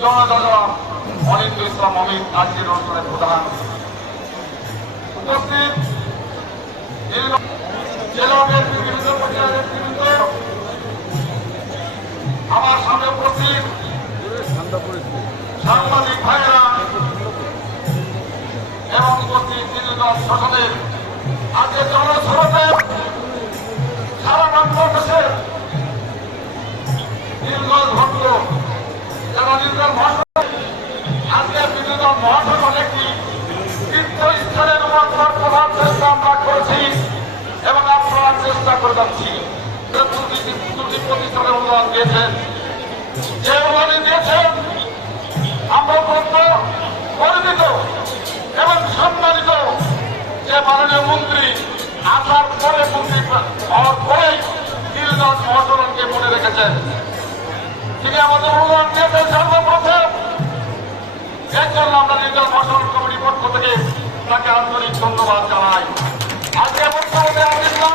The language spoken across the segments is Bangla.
জনদাদা অনিন্দ ইসলাম অমিত আজকের অনুষ্ঠানের প্রধান উপস্থিত জেলার বিভিন্ন পর্যায়ের নেতৃবৃন্দ, আমার সামনে উপস্থিত সাংবাদিক ভাইয়েরা এবং উপস্থিত নীলগঞ্জ শাসনের আজকে জনস্রোতে সারা বাংলাদেশের নীলগঞ্জ ভক্ত যারা নীলগঞ্জ মহাসড়ক আজকে নীলগঞ্জ মহাসড়ক একটি তীর্থস্থানের রূপান্তর করার চেষ্টা আমরা করেছি এবং আপনারা চেষ্টা করে যাচ্ছি। দুটি প্রতিষ্ঠানের অনুদান দিয়েছেন, যে অনুদান দিয়েছেন আমরা অত্যন্ত গর্বিত এবং সম্মানিত যে মাননীয় মন্ত্রী আসার পরে মন্ত্রী হওয়ার পরেই নীলগঞ্জ মহাসড়ককে মনে রেখেছেন। তিনি আমাদের অনুদান দিয়েছেন সর্বপ্রথম, এর জন্য আমরা নীলগঞ্জ মহাসড়ক কমিটির পক্ষ থেকে তাকে আন্তরিক ধন্যবাদ জানাই। আজকে বক্তব্য দেওয়া দিন না,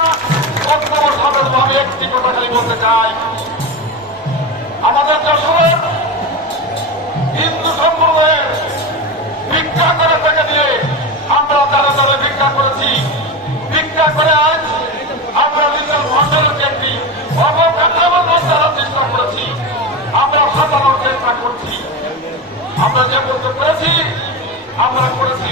বক্তব্য সদস্যভাবে একটি কথা খালি বলতে চাই। আমাদের যশোরের হিন্দু সম্প্রদায়ের ভিক্ষা করে টাকা দিয়ে আমরা তারা তারা ভিক্ষা করেছি। ভিক্ষা করে আজ আমরা নীলগঞ্জ মহাসড়ককে একটি অবকাঠামোর মধ্যে চেষ্টা করেছি, আমরা সাজানোর চেষ্টা করছি। আমরা যে বলতে করেছি আমরা করেছি।